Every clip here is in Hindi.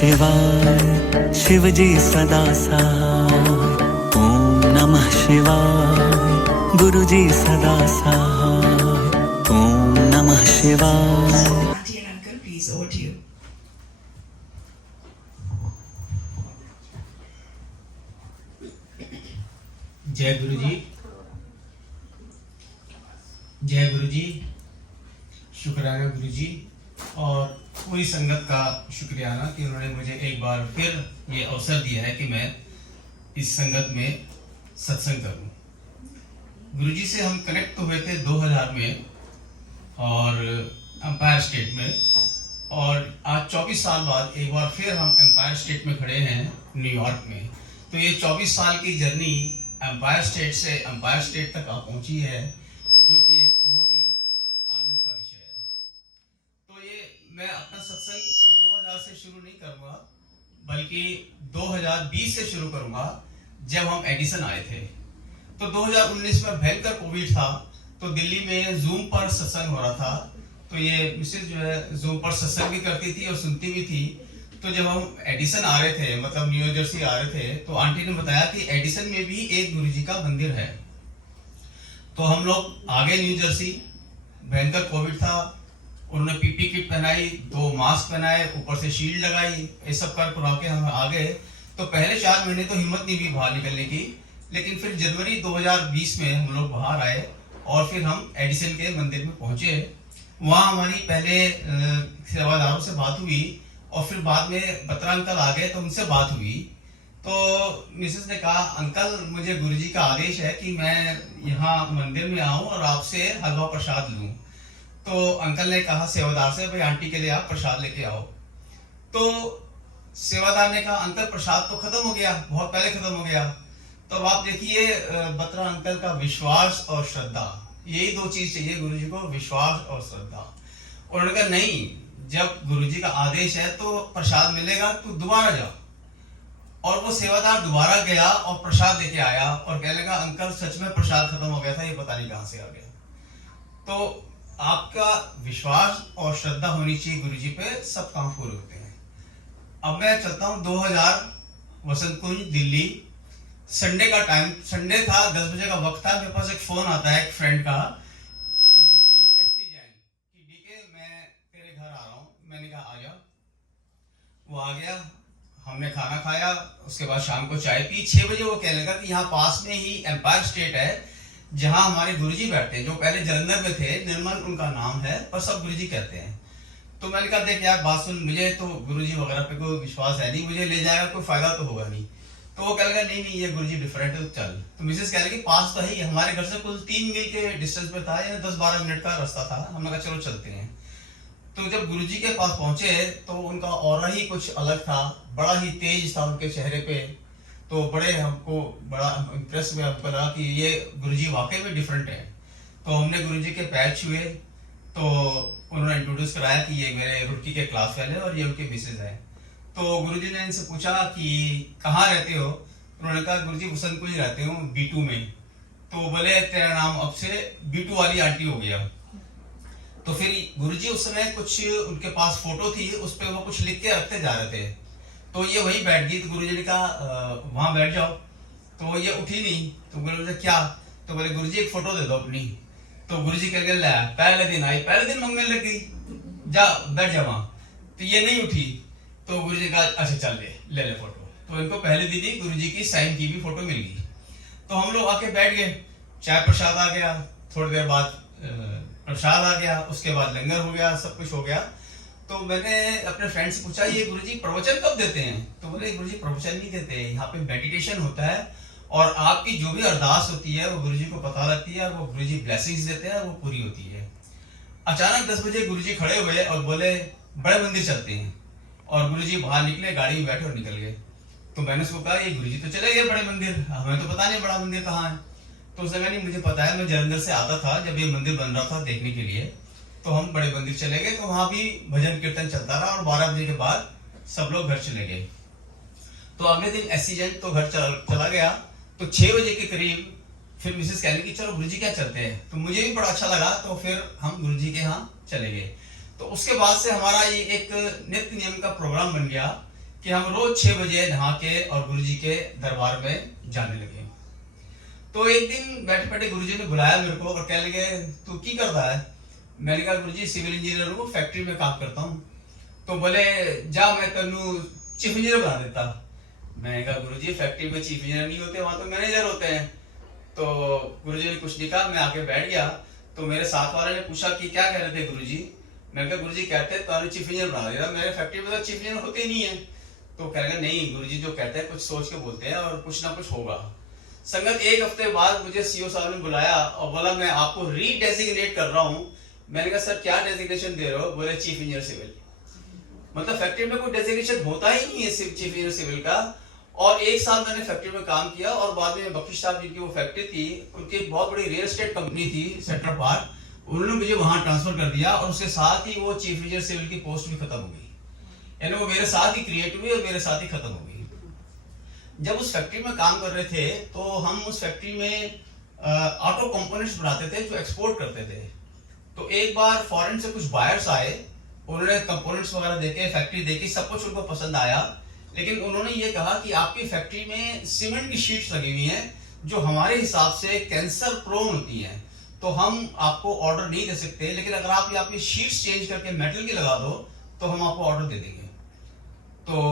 शिवाय, शिव जी सदा सहाय। ओम नमः शिवाय, गुरु जी सदा सहाय। ओम नमः शिवाय। Auntie and uncle, please, over to you. जय गुरु जी, जय गुरु जी, शुक्राना गुरु जी और पूरी संगत का शुक्रियाना कि उन्होंने मुझे एक बार फिर ये अवसर दिया है कि मैं इस संगत में सत्संग करूं। गुरु जी से हम कनेक्ट तो हुए थे 2000 में और एम्पायर स्टेट में, और आज 24 साल बाद एक बार फिर हम एम्पायर स्टेट में खड़े हैं न्यूयॉर्क में। तो ये 24 साल की जर्नी एम्पायर स्टेट से एम्पायर स्टेट तक आ पहुंची है, जो कि एक बहुत ही आनंद का विषय है। तो ये मैं अपना सत्संग 2000 से शुरू नहीं करूंगा, बल्कि 2020 से शुरू करूंगा, जब हम एडिसन आए थे। तो 2019 में भयंकर कोविड था, तो दिल्ली में जूम पर सत्संग हो रहा था। तो ये मिसेज जो है जूम पर सत्संग भी करती थी और सुनती भी थी। तो जब हम एडिसन आ रहे थे, मतलब न्यू जर्सी आ रहे थे, तो आंटी ने बताया कि एडिसन में भी एक गुरुजी का मंदिर है। तो हम लोग आ गए न्यू जर्सी, भयंकर कोविड था। उन्होंने पीपी किट पहनाई, 2 मास्क पहनाए, ऊपर से शील्ड लगाई, ये सब कर करा के हम आ गए। तो पहले 4 महीने तो हिम्मत नहीं हुई बाहर निकलने की, लेकिन फिर जनवरी 2020 में हम लोग बाहर आए और फिर हम एडिसन के मंदिर में पहुंचे। वहाँ हमारी पहले सेवादारों से बात हुई और फिर बाद में बत्रा अंकल आ गए तो उनसे बात हुई। तो मिसेस ने कहा, अंकल मुझे गुरुजी का आदेश है कि मैं यहाँ मंदिर में आऊँ और आपसे हलवा प्रसाद लूँ। तो अंकल ने कहा सेवादार से, भाई आंटी के लिए आप प्रसाद लेके आओ। तो सेवादार ने कहा, अंकल प्रसाद तो खत्म हो गया, बहुत पहले खत्म हो गया। तो अब आप देखिए बत्रा अंकल का विश्वास और श्रद्धा, यही 2 चीज चाहिए गुरुजी को, विश्वास और श्रद्धा। और उन्होंने कहा नहीं, जब गुरुजी का आदेश है तो प्रसाद मिलेगा, तो दोबारा जाओ। और वो सेवादार दोबारा गया और प्रसाद लेके आया और कहने लगा, अंकल सच में प्रसाद खत्म हो गया था, ये पता नहीं कहां से आ गया। तो आपका विश्वास और श्रद्धा होनी चाहिए गुरुजी पे, सब काम पूरे होते हैं। अब मैं चलता हूँ 2000 वसंत कुंज दिल्ली। संडे का टाइम, संडे था, 10 बजे का वक्त था। मेरे पास एक फोन आता है एक फ्रेंड का कि एफसी जैन कि डीके मैं तेरे घर आ रहा हूँ। मैंने कहा आ जा। वो आ गया, हमने खाना खाया, उसके बाद शाम को चाय पी। 6 बजे वो कहने लगा कि यहाँ पास में ही एम्पायर स्टेट है, जहाँ हमारे गुरुजी बैठते हैं, जो पहले जलंधर में थे, निर्मल उनका नाम है, पर सब गुरुजी कहते हैं। तो मैंने कहा देख यार बात सुन, मुझे तो गुरुजी वगैरह पे कोई विश्वास है नहीं, मुझे ले जाएगा कोई फायदा तो होगा नहीं। तो वो कह लगा नहीं नहीं, ये गुरुजी डिफरेंट है, तो चल। तो मिसेस कह लगी पास तो ही, हमारे घर से कुल 3 मील के डिस्टेंस पे था, यानी 10-12 मिनट का रास्ता था। हमने कहा चलो चलते हैं। तो जब गुरुजी के पास पहुंचे तो उनका ऑरा ही कुछ अलग था, बड़ा ही तेज था उनके चेहरे पे। तो बड़े हमको बड़ा इंप्रेस हुआ, हमको लगा कि ये गुरुजी वाकई में डिफरेंट है। तो हमने गुरुजी के पैर छुए, तो उन्होंने इंट्रोड्यूस कराया कि ये मेरे रुड़की के क्लास वाले और ये उनके मिसेज है। तो गुरुजी ने इनसे पूछा कि कहाँ रहते हो। उन्होंने कहा गुरुजी वसंत कुंज रहते हूँ, B2 में। तो बोले तेरा नाम अब से B2 वाली आंटी हो गया। तो फिर गुरुजी उस समय कुछ उनके पास फोटो थी, उस पर वो कुछ लिख के रखते जा रहे थे। तो ये वहीं बैठ गई। तो गुरुजी ने कहा वहां बैठ जाओ। तो ये उठी नहीं। तो गुरुजी ने क्या, तो बोले गुरुजी एक फोटो दे दो अपनी। तो गुरुजी कह गए पहले दिन आई, पहले दिन मंगने लग गई, जा बैठ जा वहां। तो ये नहीं उठी। तो गुरुजी कहा अच्छा चल ले ले फोटो। तो इनको पहले दिन ही गुरुजी की साइन की भी फोटो मिल गई। तो हम लोग आके बैठ गए, चाय प्रसाद आ गया, थोड़ी देर बाद प्रसाद आ गया, उसके बाद लंगर हो गया, सब कुछ हो गया। तो मैंने अपने फ्रेंड से पूछा ये गुरुजी प्रवचन कब देते हैं। तो बोले गुरुजी प्रवचन नहीं देते, यहाँ पे मेडिटेशन होता है और आपकी जो भी अरदास होती है वो गुरुजी को पता लगती है और वो गुरुजी ब्लेसिंग्स देते हैं, वो पूरी होती है। अचानक 10 बजे गुरुजी खड़े हुए और बोले बड़े मंदिर चलते हैं। और गुरुजी बाहर निकले, गाड़ी में बैठे और निकल गए। तो मैंने उसको कहा ये गुरुजी तो चले गए बड़े मंदिर, हमें तो पता नहीं बड़ा मंदिर कहाँ है। तो उसने कहा नहीं मुझे पता है, मैं जलंधर से आता था जब ये मंदिर बन रहा था देखने के लिए। तो हम बड़े मंदिर चले गए, तो वहां भी भजन कीर्तन चलता रहा और 12 बजे के बाद सब लोग घर चले गए। तो अगले दिन एससी जैन तो घर चला गया। तो 6 बजे के करीब फिर मिसेस कहने की चलो गुरुजी क्या चलते हैं। तो मुझे भी बड़ा अच्छा लगा, तो फिर हम गुरुजी के यहाँ चले गए। तो उसके बाद से हमारा ये एक नित्य नियम का प्रोग्राम बन गया कि हम रोज 6 बजे नहा के और गुरुजी के दरबार में जाने लगे। तो एक दिन बैठे बैठे गुरुजी ने बुलाया मेरे को और कहने लगे तू की करता है। मैंने कहा गुरुजी सिविल इंजीनियर हूँ, फैक्ट्री में काम करता हूँ। तो बोले जा मैं तेनू चीफ इंजीनियर बना देता। मैंने कहा गुरुजी फैक्ट्री में चीफ इंजीनियर नहीं होते, वहां तो मैनेजर होते हैं। तो गुरुजी ने कुछ नहीं कहा, मैं आके बैठ गया। तो मेरे साथ वाले ने पूछा कि क्या कह रहे थे गुरुजी। मैंने कहा गुरुजी कहते हैं तो चीफ इंजीनियर बना देगा, मेरे फैक्ट्री में तो चीफ इंजीनियर होते ही नहीं है। तो कह रहे नहीं गुरुजी जो कहते हैं कुछ सोच के बोलते हैं और कुछ ना कुछ होगा। संगत एक हफ्ते बाद मुझे सीओ साहब ने बुलाया और बोला मैं आपको रीडेजिग्नेट कर रहा हूँ। मैंने कहा सर क्या डेजिग्नेशन दे रहे हो। बोले चीफ इंजीनियर सिविल। मतलब फैक्ट्री में कोई डेजिग्नेशन होता ही नहीं है चीफ इंजीनियर सिविल का। और एक साल मैंने फैक्ट्री में काम किया और बाद में बख्शिश साहब जिनकी वो फैक्ट्री थी, उनकी एक बहुत बड़ी रियल एस्टेट कंपनी थी सेक्टर पार्क, उन्होंने मुझे वहां ट्रांसफर कर दिया और उसके साथ ही वो चीफ इंजीनियर सिविल की पोस्ट भी खत्म हो गई। यानी वो मेरे साथ ही क्रिएट हुई और मेरे साथ ही खत्म हो गई। जब उस फैक्ट्री में काम कर रहे थे तो हम उस फैक्ट्री में ऑटो कंपोनेंट्स बनाते थे जो एक्सपोर्ट करते थे। तो एक बार फॉरेन से कुछ बायर्स आए, उन्होंने कंपोनेंट्स वगैरह देखे, फैक्ट्री देखी, सब कुछ उनको पसंद आया। लेकिन उन्होंने ये कहा कि आपकी फैक्ट्री में सीमेंट की शीट्स लगी हुई हैं जो हमारे हिसाब से कैंसर प्रोन होती हैं, तो हम आपको ऑर्डर नहीं दे सकते, लेकिन अगर आप ये शीट्स चेंज करके मेटल की लगा दो तो हम आपको ऑर्डर दे देंगे। तो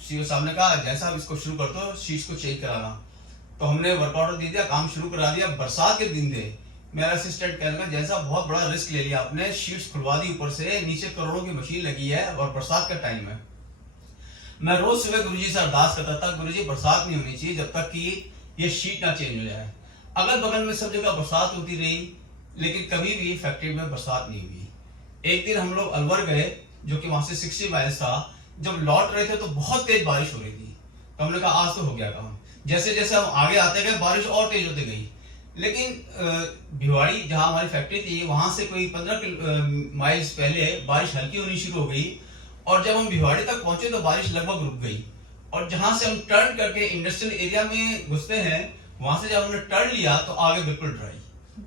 सीईओ साहब ने कहा जैसा आप इसको शुरू कर दो, शीट्स को चेंज कराना। तो हमने वर्क ऑर्डर दे दिया, काम शुरू करा दिया। बरसात के दिन थे। मेरा असिस्टेंट कहने लगा जैसा बहुत बड़ा रिस्क ले लिया आपने, शीट्स खुलवा दी ऊपर से, नीचे करोड़ों की मशीन लगी है और बरसात का टाइम है। मैं रोज सुबह गुरुजी से अरदास करता था गुरुजी बरसात नहीं होनी चाहिए जब तक कि ये शीट ना चेंज हो जाए। अगल बगल में सब जगह बरसात होती रही, लेकिन कभी भी फैक्ट्री में बरसात नहीं हुई। एक दिन हम लोग अलवर गए जो कि वहां से 60 माइल्स था। जब लौट रहे थे तो बहुत तेज बारिश हो रही थी। तो हमने कहा आज तो हो गया काम। जैसे जैसे हम आगे आते गए बारिश और तेज होती गई। लेकिन भिवाड़ी जहां हमारी फैक्ट्री थी वहां से कोई 15 माइल्स पहले बारिश हल्की होनी शुरू हो गई और जब हम भिवाड़ी तक पहुंचे तो बारिश लगभग रुक गई। और जहां से हम टर्न करके इंडस्ट्रियल एरिया में घुसते हैं वहां से जब हमने टर्न लिया तो आगे बिल्कुल ड्राई।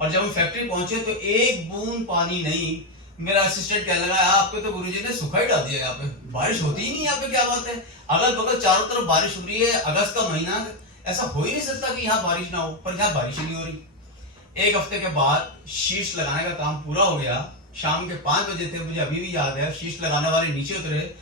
और जब हम फैक्ट्री पहुंचे तो एक बूंद पानी नहीं। मेरा असिस्टेंट कहने लगा आपके तो गुरुजी ने सूखा ही डाल दिया, यहाँ पे बारिश होती ही नहीं, यहाँ पे क्या बात है। अगल बगल चारों तरफ बारिश हो रही है, अगस्त का महीना, ऐसा हो ही नहीं सकता कि यहाँ बारिश ना हो, पर यहाँ बारिश ही नहीं हो रही। एक हफ्ते के बाद शीश लगाने का काम पूरा हो गया। शाम के 5 बजे थे, मुझे अभी भी याद है। शीश लगाने वाले नीचे उतरे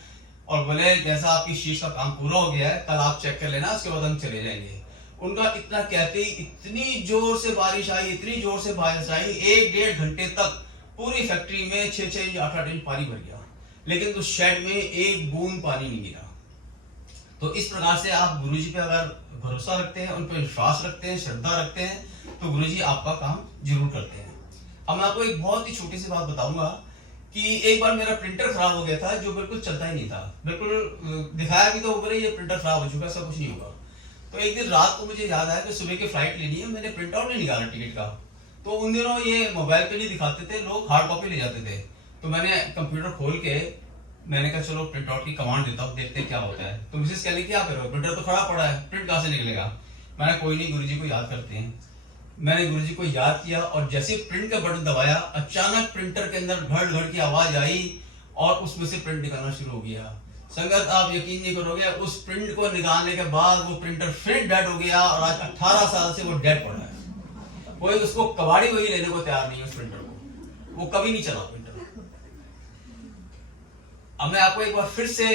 और बोले जैसा आपकी शीश का काम पूरा हो गया है कल आप चेक कर लेना, उसके बाद हम चले जाएंगे। उनका इतना कहते ही इतनी जोर से बारिश आई, इतनी जोर से बारिश आई, 1-1.5 घंटे तक पूरी फैक्ट्री में 6-6 या 8-8 इंच पानी भर गया, लेकिन उस शेड में एक बूंद पानी नहीं गिरा। तो इस प्रकार से आप गुरुजी पे अगर भरोसा रखते हैं, उन पर विश्वास रखते हैं, श्रद्धा रखते हैं, तो गुरुजी आपका काम जरूर करते हैं। अब मैं आपको एक बहुत ही छोटी सी बात बताऊंगा कि एक बार मेरा प्रिंटर खराब हो गया था जो बिल्कुल चलता ही नहीं था। बिल्कुल दिखाया भी तो बोले ये प्रिंटर खराब हो चुका, सब कुछ नहीं होगा। तो एक दिन रात को मुझे याद आया कि सुबह की फ्लाइट लेनी है, मैंने प्रिंट आउट नहीं निकाला टिकट का। तो उन दिनों ये मोबाइल पे नहीं दिखाते थे, लोग हार्ड कॉपी ले जाते थे। तो मैंने कंप्यूटर खोल के मैंने कहा चलो प्रिंट आउट की कमांड देता हूँ, देखते हैं क्या होता है। तो मिसेस कहली क्या करो, प्रिंटर तो खराब पड़ा है, प्रिंट कहाँ से निकलेगा। मैंने कोई नहीं, गुरुजी को याद करते हैं। मैंने गुरुजी को याद किया और जैसे प्रिंट का बटन दबाया अचानक प्रिंटर के अंदर घड़ घड़ की आवाज आई और उसमें से प्रिंट निकलना शुरू हो गया। संगत आप यकीन नहीं करोगे, उस प्रिंट को निकालने के बाद वो प्रिंटर फिर डेड हो गया और आज 18 साल से वो डेड पड़ा है। कोई उसको कबाड़ी वही लेने को तैयार नहीं है उस प्रिंटर को, वो कभी नहीं चला प्रिंटर। अब मैं आपको एक बार फिर से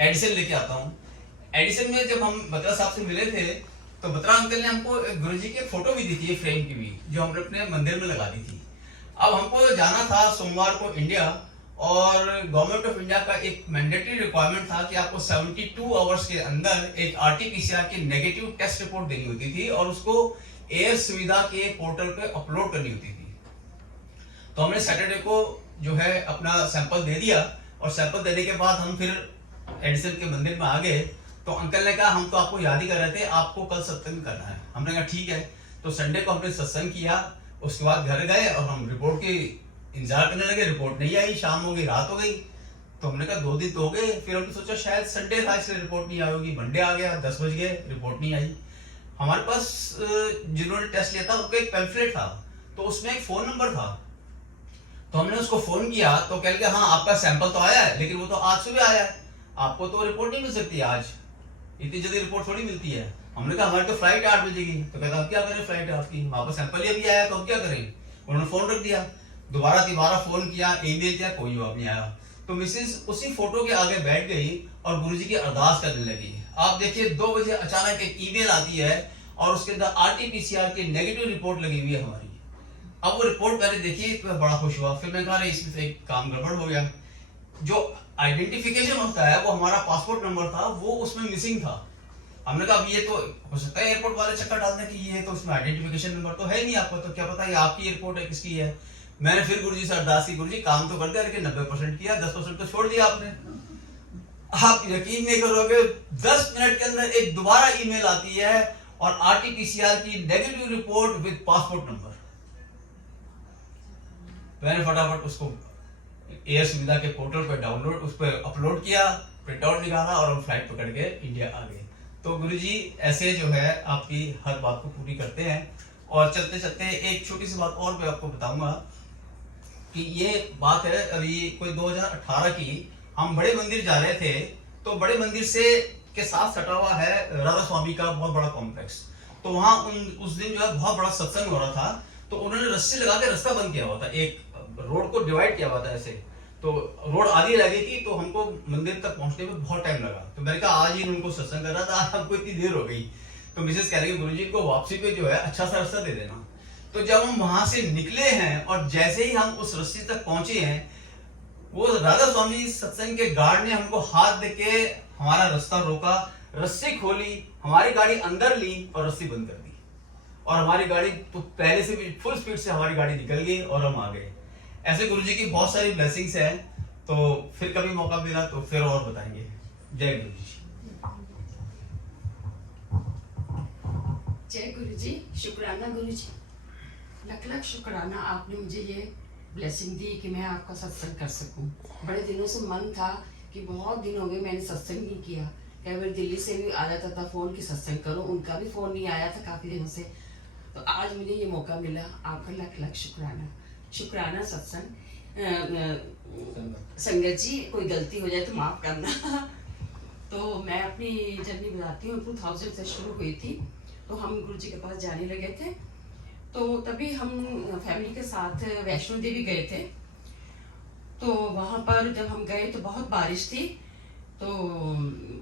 एडिसन लेके आता हूँ। एडिसन में जब हम बत्रा साहब से मिले थे तो बत्रा अंकल ने हमको गुरुजी की फोटो भी दी थी, फ्रेम की भी, जो हमने अपने मंदिर में लगा दी थी। अब हमको जाना था सोमवार को इंडिया और गवर्नमेंट ऑफ इंडिया का एक मैंडेटरी रिक्वायरमेंट था कि आपको 72 आवर्स के अंदर एक आरटीपीसीआर की नेगेटिव टेस्ट रिपोर्ट देनी होती थी और उसको एयर सुविधा के पोर्टल पे अपलोड करनी होती थी। तो हमने सैटरडे को जो है अपना सैंपल दे दिया और सैंपल देने के बाद हम फिर एडिसन के मंदिर में आ गए। तो अंकल ने कहा हम तो आपको याद ही कर रहे थे, आपको कल सत्संग करना है। हमने कहा ठीक है। तो संडे को हमने सत्संग किया, उसके बाद घर गए और हम रिपोर्ट की इंतजार करने लगे। रिपोर्ट नहीं आई, शाम हो गई, रात हो गई। तो हमने कहा 2 दिन तो हो गए। फिर हमने सोचा शायद संडे था इसलिए रिपोर्ट नहीं आई होगी। मंडे आ गया, 10 बज गए, रिपोर्ट नहीं आई। हमारे पास जिन्होंने टेस्ट लिया था उनका एक पैम्फलेट था, तो उसमें एक फोन नंबर था। तो हमने उसको फोन किया तो कह गया हाँ आपका सैंपल तो आया है, लेकिन वो तो आज सुबह आया है। आपको तो रिपोर्ट नहीं मिल सकती आज, इतनी जल्दी रिपोर्ट थोड़ी मिलती है। हमने कहा हमारी तो फ्लाइट 8 बजे की। तो कहता अब क्या करें, फ्लाइट आपकी, वहां पर सैंपल ही अभी आया तो अब क्या करें। उन्होंने फोन रख दिया, दोबारा फोन किया, ईमेल किया, कोई जवाब नहीं आया। तो मिसेज उसी फोटो के आगे बैठ गई और गुरुजी की अरदास करने लगी। आप देखिए 2 बजे अचानक एक ईमेल आती है और उसके अंदर RT-PCR की नेगेटिव रिपोर्ट लगी हुई है हमारी। अब वो रिपोर्ट मैंने देखी तो मैं बड़ा खुश हुआ। फिर मैं कहा इसमें से एक काम गड़बड़ हो गया। जो आइडेंटिफिकेशन होता है वो हमारा पासपोर्ट नंबर था, वो उसमें मिसिंग था। हमने कहा अब ये तो हो सकता है एयरपोर्ट वाले चक्कर डालने की, ये तो उसमें आइडेंटिफिकेशन नंबर तो है नहीं आपको, तो क्या पता ये आपकी एयरपोर्ट है किसकी है। मैंने फिर गुरुजी से अरदास की, गुरुजी काम तो कर दिया लेकिन 90% किया, 10% तो छोड़ दिया आपने। आप यकीन नहीं करोगे 10 मिनट के अंदर एक दोबारा ईमेल आती है और RT-PCR की negative report with passport number. मैंने फटाफट उसको एयर सुविधा के पोर्टल पर डाउनलोड, उस पर अपलोड किया, प्रिंट आउट निकाला और हम फ्लाइट पकड़ के इंडिया आ गए। तो गुरुजी ऐसे जो है आपकी हर बात को पूरी करते हैं। और चलते चलते एक छोटी सी बात और मैं आपको बताऊंगा कि ये बात है अभी कोई 2018 की। हम बड़े मंदिर जा रहे थे, तो बड़े मंदिर से के साथ सटा हुआ है राधा स्वामी का बहुत बड़ा कॉम्प्लेक्स। तो वहां उस दिन जो है बहुत बड़ा सत्संग हो रहा था। तो उन्होंने रस्सी लगा के रास्ता बंद किया हुआ था, एक रोड को डिवाइड किया हुआ था ऐसे। तो रोड आधी लगी थी, तो हमको मंदिर तक पहुंचने में बहुत टाइम लगा। तो मैंने कहा आज ही उनको सत्संग कर रहा था, आज हमको इतनी देर हो गई। तो मिसेस कह रही गुरुजी को वापसी पे जो है अच्छा सा रास्ता दे देना। तो जब हम वहां से निकले हैं और जैसे ही हम उस रस्सी तक पहुंचे हैं, वो राधा स्वामी सत्संग के गार्ड ने हमको हाथ देके हमारा रास्ता रोका, रस्सी खोली, हमारी गाड़ी अंदर ली और रस्सी बंद कर दी। और हमारी गाड़ी तो पहले से भी फुल स्पीड से हमारी गाड़ी निकल गई और हम आ गए। ऐसे गुरुजी की बहुत सारी ब्लेसिंग्स हैं। तो फिर कभी मौका मिला तो फिर और बताएंगे। जय गुरु जी। जय गुरु जी, शुक्राना गुरु जी, लख लख शुक्राना। आपने मुझे ये ब्लेसिंग दी कि मैं आपका सत्संग कर सकूं। बड़े दिनों से मन था कि बहुत दिन हो गए मैंने सत्संग नहीं किया। कई बार दिल्ली से भी आ जाता था फोन कि सत्संग करो, उनका भी फोन नहीं आया था काफी दिनों से। तो आज मुझे ये मौका मिला, आपका लख लख शुक्राना। शुक्राना सत्संग संगत जी, कोई गलती हो जाए तो माफ करना। तो मैं अपनी जर्नी बताती हूँ। 2000 से शुरू हुई थी। तो हम गुरु जी के पास जाने लगे थे। तो तभी हम फैमिली के साथ वैष्णो देवी गए थे। तो वहाँ पर जब हम गए तो बहुत बारिश थी। तो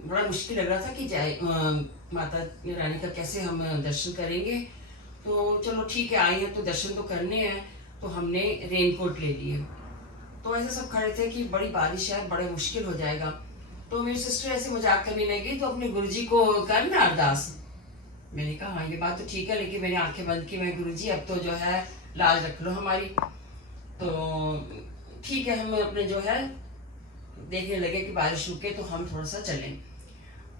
बड़ा मुश्किल लग रहा था कि जाए माता रानी का कैसे हम दर्शन करेंगे। तो चलो ठीक है, आए हैं तो दर्शन तो करने हैं। तो हमने रेनकोट ले लिए। तो ऐसे सब खड़े थे कि बड़ी बारिश है, बड़ा मुश्किल हो जाएगा। तो मेरी सिस्टर ऐसे मजाक करने लगी, तो अपने गुरुजी को कर ना अरदास। मैंने कहा हाँ ये बात तो ठीक है, लेकिन मैंने आंखें बंद की। मैं गुरुजी अब तो जो है लाज रख लो हमारी। तो ठीक है, हम अपने जो है देखने लगे कि बारिश रुके तो हम थोड़ा सा चलें।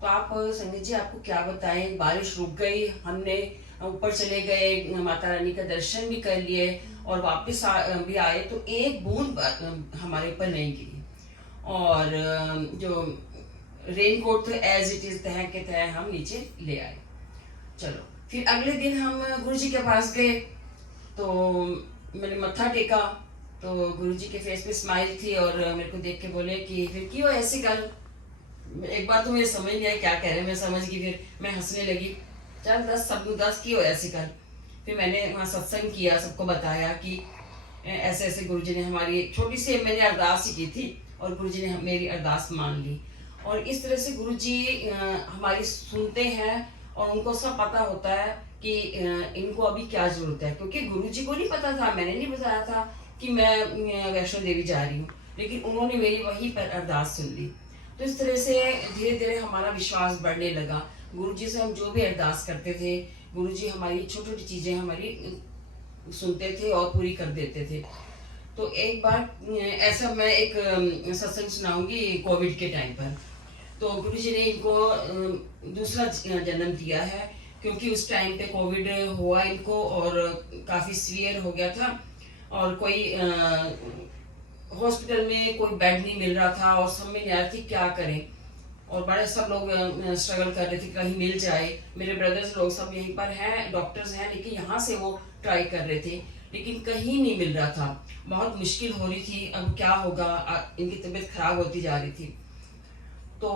तो आप संगत जी आपको क्या बताएं, बारिश रुक गई, हमने ऊपर चले गए, माता रानी का दर्शन भी कर लिए और वापस भी आए तो एक बूंद हमारे ऊपर नहीं गिरी। और जो रेनकोट तो एज इट इज तह के तह हम नीचे ले आए। चलो फिर अगले दिन हम गुरुजी के पास गए। तो मैंने मत्था टेका तो गुरुजी के फेस पे स्माइल थी और मेरे को देख के बोले कि फिर क्यों ऐसी गल। एक बार तो मुझे समझ नहीं आया क्या कह रहे, मैं समझ गई। फिर मैं हंसने लगी, चल 10 सब 10 की हो ऐसी गल। फिर मैंने वहाँ सत्संग किया, सबको बताया कि ऐसे ऐसे गुरुजी ने हमारी छोटी सी मैंने अरदास ही की थी और गुरुजी ने मेरी अरदास मान ली। और इस तरह से गुरुजी हमारी सुनते हैं और उनको सब पता होता है कि इनको अभी क्या जरूरत है। क्योंकि गुरुजी को नहीं पता था, मैंने नहीं बताया था कि मैं वैष्णो देवी जा रही हूँ, लेकिन उन्होंने मेरी वहीं पर अरदास सुन ली। तो इस तरह से धीरे धीरे हमारा विश्वास बढ़ने लगा। गुरुजी से हम जो भी अरदास करते थे, गुरुजी हमारी छोटी छोटी चीजें हमारी सुनते थे और पूरी कर देते थे। तो एक बार ऐसा मैं एक सत्संग सुनाऊंगी कोविड के टाइम पर। तो गुरुजी ने इनको दूसरा जन्म दिया है, क्योंकि उस टाइम पे कोविड हुआ इनको और काफी सीवियर हो गया था और कोई हॉस्पिटल में कोई बेड नहीं मिल रहा था और समझ नहीं आ रही थी क्या करें। और बड़े सब लोग स्ट्रगल कर रहे थे कहीं मिल जाए। मेरे ब्रदर्स लोग सब यहीं पर हैं, डॉक्टर्स हैं, लेकिन यहाँ से वो ट्राई कर रहे थे लेकिन कहीं नहीं मिल रहा था। बहुत मुश्किल हो रही थी, अब क्या होगा, इनकी तबीयत खराब होती जा रही थी। तो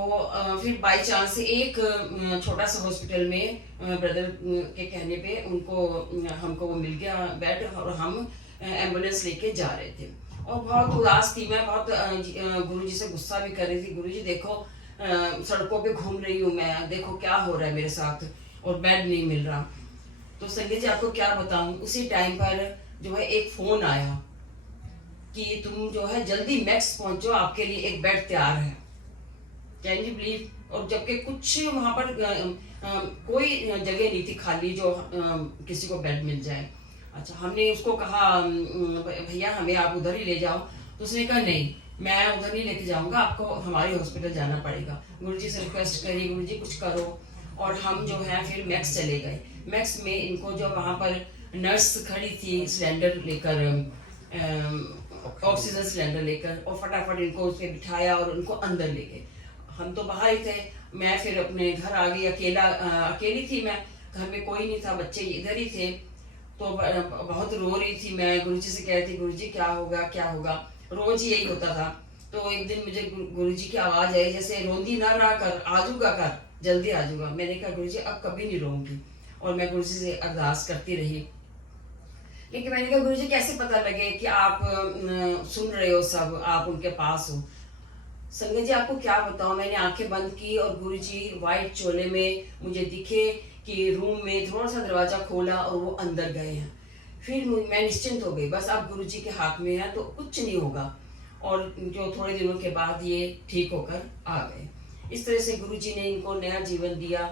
फिर बाय चांस एक छोटा सा हॉस्पिटल में ब्रदर के कहने पे हमको वो मिल गया बेड, और हम एम्बुलेंस लेके जा रहे थे। और बहुत उदास थी मैं, बहुत गुरुजी से गुस्सा भी कर रही थी, गुरुजी देखो सड़कों पे घूम रही हूँ मैं, देखो क्या हो रहा है मेरे साथ, और बेड नहीं मिल रहा। तो संगीत जी आपको क्या बताऊं, उसी टाइम पर जो है एक फोन आया कि तुम जो है जल्दी मैक्स पहुंचो, आपके लिए एक बेड तैयार है। Can you believe? और जबकि कुछ वहां पर कोई जगह नहीं थी खाली जो किसी को बेड मिल जाए। अच्छा, हमने उसको कहा भैया हमें आप उधर ही ले जाओ, तो उसने कहा नहीं मैं उधर नहीं लेके जाऊंगा, आपको हमारे हॉस्पिटल जाना पड़ेगा। गुरुजी से रिक्वेस्ट करी, गुरुजी कुछ करो, और हम जो है फिर मैक्स चले गए। मैक्स में इनको जो वहाँ पर नर्स खड़ी थी सिलेंडर लेकर, ऑक्सीजन सिलेंडर लेकर, और फटाफट इनको उसमें बिठाया और उनको अंदर ले गए। हम तो बाहर ही थे, मैं फिर अपने घर आ गई, अकेली थी मैं, घर में कोई नहीं था, बच्चे इधर ही थे। तो बहुत रो रही थी मैं, गुरुजी से कह रही थी गुरुजी क्या होगा क्या होगा, रोज ही यही होता था। तो एक दिन मुझे गुरुजी की आवाज आई जैसे रोंदी ना रहा कर, आजूगा कर, जल्दी आजूगा। मैंने कहा गुरुजी अब कभी नहीं रोऊंगी, और मैं गुरुजी से अरदास करती रही। लेकिन मैंने कहा गुरुजी कैसे पता लगे कि आप सुन रहे हो सब, आप उनके पास हो। संगत जी आपको क्या बताऊं, मैंने आंखें बंद की और गुरुजी व्हाइट चोले में मुझे दिखे कि रूम में थोड़ा सा दरवाजा खोला और वो अंदर गए हैं। फिर मैं निश्चिंत हो गई, बस अब गुरुजी के हाथ में है तो कुछ नहीं होगा। और जो थोड़े दिनों के बाद ये ठीक होकर आ गए। इस तरह से गुरुजी ने इनको नया जीवन दिया,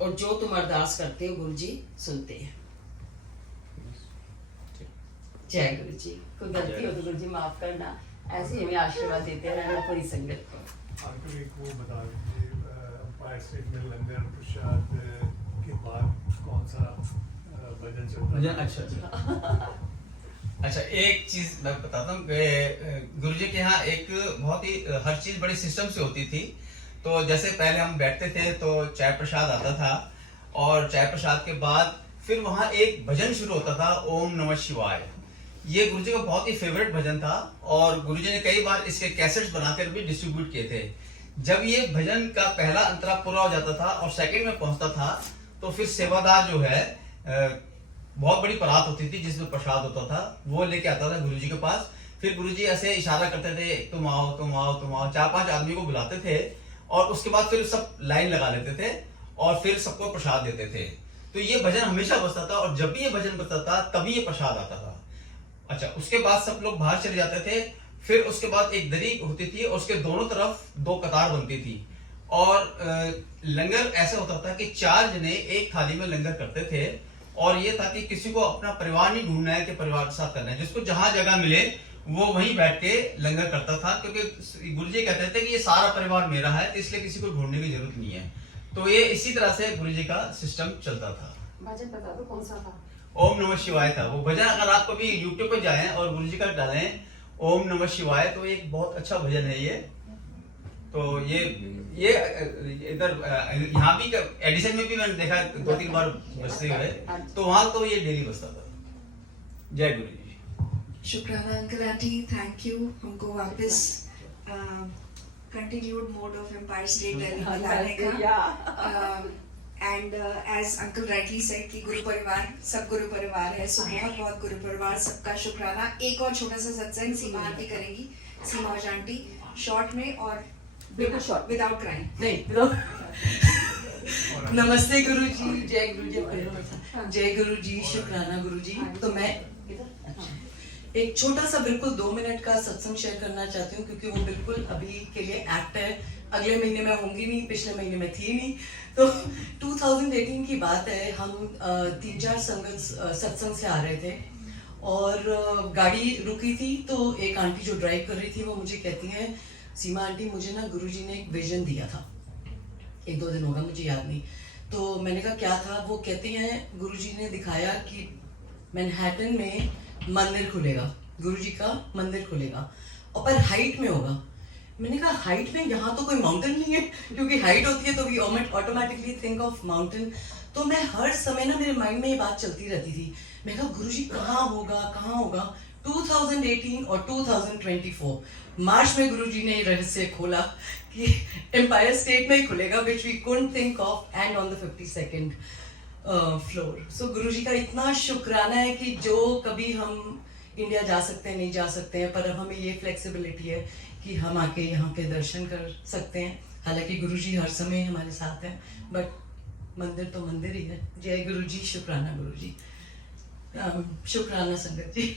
और जो तुम अरदास करते हो गुरुजी सुनते हैं। जय गुरुजी। कोई गलती हो तो गुरुजी माफ करना, ऐसे ही हमें आशीर्वाद देते रहना पूरी संगत को। आपको एक वो बता दीजिए, एम्पायर स्टेट में लंगर प्रसाद के बाद कौन सा भजन चलता है? अच्छा, एक चीज मैं बताता हूँ, गुरुजी के यहाँ एक बहुत ही हर चीज बड़ी सिस्टम से होती थी। तो जैसे पहले हम बैठते थे तो चाय प्रसाद आता था, और चाय प्रसाद के बाद फिर वहाँ एक भजन शुरू होता था, ओम नमः शिवाय। ये गुरुजी का बहुत ही फेवरेट भजन था, और गुरुजी ने कई बार इसके कैसेट्स बनाकर भी डिस्ट्रीब्यूट किए थे। जब ये भजन का पहला अंतरा पूरा हो जाता था और सेकंड में पहुंचता था, तो फिर सेवादार जो है बहुत बड़ी परात होती थी जिसमें प्रसाद होता था, वो लेके आता था गुरुजी के पास। फिर गुरुजी ऐसे इशारा करते थे, तुम आओ तुम आओ तुम आओ, 4-5 आदमी को बुलाते थे, और उसके बाद फिर सब लाइन लगा लेते थे और फिर सबको प्रसाद देते थे। तो ये भजन हमेशा बजता था, और जब भी ये भजन बजता था तभी ये प्रसाद आता था। अच्छा, उसके बाद सब लोग बाहर चले जाते थे। फिर उसके बाद एक दरी होती थी और उसके दोनों तरफ 2 कतार बनती थी, और लंगर ऐसा होता था कि 4 जने एक थाली में लंगर करते थे। और ये था कि किसी को अपना परिवार नहीं ढूंढना है कि परिवार के साथ करना है, जिसको जहां जगह मिले वो वहीं बैठ के लंगर करता था, क्योंकि गुरुजी कहते थे कि ये सारा परिवार मेरा है, तो इसलिए किसी को ढूंढने की जरूरत नहीं है। तो ये इसी तरह से गुरुजी का सिस्टम चलता था। भजन बता दो कौन सा था? ओम नमः शिवाय था वो भजन। अगर आप कभी यूट्यूब पे जाएं और गुरुजी का डालें ओम नमः शिवाय, तो एक बहुत अच्छा भजन है ये। तो ये इधर यहाँ भी एडिशन में भी मैंने देखा 2-3 बार बजते हुए, तो वहां तो ये डेली बजता था। जय गुरु जी। शुक्राना अंकल आंटी, थैंक यू हमको वापस continued mode of empire state Delhi में लाने का। And as uncle rightly said कि गुरु परिवार सब गुरु परिवार है, सो बहुत बहुत गुरु परिवार सबका शुक्राना। एक और छोटा सा सत्संग सीमा आंटी करेंगी, सीमा आंटी शॉर्ट में और बिल्कुल शॉर्ट, विदाउट क्राइम। नहीं नमस्ते गुरु जी, जय गुरु जी, जय गुरु जी, शुक्राना गुरु जी। तो मैं एक छोटा सा बिल्कुल 2 मिनट का सत्संग शेयर करना चाहती हूँ, क्योंकि वो बिल्कुल अभी के लिए एक्ट है। अगले महीने में होंगी नहीं, पिछले महीने में थी नहीं। तो 2018 की बात है, हम 3-4 सत्संग से आ रहे थे और गाड़ी रुकी थी। तो एक आंटी जो ड्राइव कर रही थी वो मुझे कहती है, सीमा आंटी मुझे ना गुरुजी ने एक विजन दिया था, 1-2 दिन होगा मुझे याद नहीं। तो मैंने कहा क्या था? वो कहती हैं गुरुजी ने दिखाया कि मैनहट्टन में मंदिर खुलेगा, गुरुजी का मंदिर खुलेगा, और पर हाइट में होगा। मैंने कहा हाइट में? यहाँ तो कोई माउंटेन नहीं है, क्योंकि हाइट होती है तो we automatically think of mountain. तो मैं हर समय ना मेरे माइंड में ये बात चलती रहती थी। मैं कहा गुरुजी कहाँ होगा कहाँ होगा? 2018 और 2024 मार्च में गुरुजी ने ये रहस्य खोला कि एम्पायर स्टेट में ही खुलेगा, which we couldn't think of, and on the 52nd floor. So Guruji का इतना शुक्राना है कि जो कभी हम इंडिया जा सकते हैं, नहीं जा सकते हैं, पर अब हमें ये फ्लेक्सिबिलिटी है कि हम आके यहाँ के दर्शन कर सकते हैं. हालांकि गुरुजी हर समय हमारे साथ हैं, बट मंदिर तो मंदिर ही है. जय गुरुजी, शुक्राना गुरुजी, शुक्राना संगत जी.